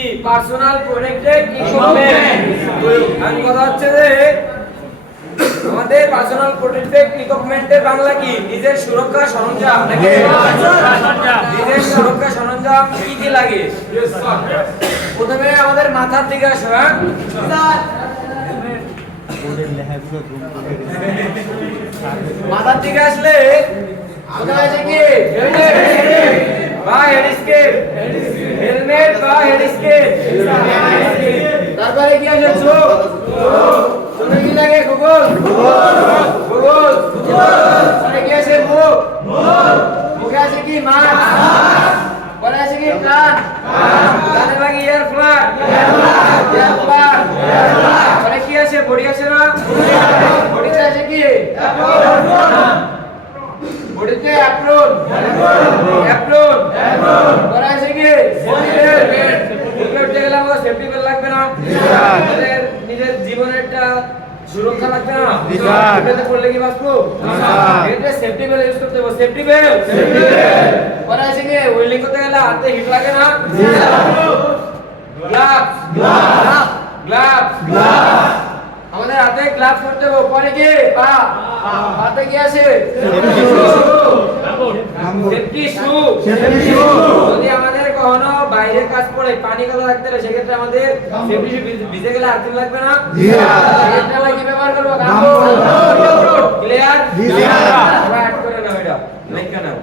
কি personal protected equipment. আমি কথা হচ্ছে যে আমাদের পার্সোনাল প্রোটেক্টেড ইকুইপমেন্টের বাংলা কি? নিজের সুরক্ষা সরঞ্জাম নাকি? নিজের সুরক্ষা সরঞ্জাম কি কি লাগে? প্রথমে আমাদের মাথার দিকে আসো। হ্যাঁ, মাথার দিকে আসলে কোথায় আছে কি? হেলমেট বা হেড স্কেপ, হেলমেট বা হেড স্কেপ। তারপরে কি আছে? চোখ, চোখে কি লাগে? Goggle, goggle. তারপরে কি আছে? মুখ, মুখে আছে কি? মাস্ক। পরে আছে কি? কান, কানে লাগে ইয়ার প্লাগ, ইয়ার প্লাগ। পরে কি আছে? বডি আছে না? বডিতে আছে কি? বডিতে অ্যাপ্রন, অ্যাপ্রন। পরে আছে কি? Safety belt. উঠতে গেলে আমাদের সেফটি বেল্ট লাগবে না? আমাদের নিজের জীবনের একটা সুরক্ষা লাগবে না? এটাতে পড়লে কি বাঁচবো? এটা সেফটি বেল্ট ইউজ করতে হবে। Safety belt. পরে আছে কি? ওয়েল্ডিং করতে গেলে হাতে হিট লাগে না? Gloves, gloves, gloves. আমাদের হাতে গ্লাভস পরতে হবে। পরে কি? পা, হাতে কি আছে? সেফটি শু। যদি আমাদের কখনো বাইরে কাজ পড়ে পানি কাদা লাগতে পারে, সেক্ষেত্রে আমাদের সেফটি শু ভিজে গেলে আর্থিং লাগবে না? সেক্ষেত্রে আমরা কি ব্যবহার করবো? ক্লিয়ার? অ্যাড করে নাও, এটা লেখা নাও।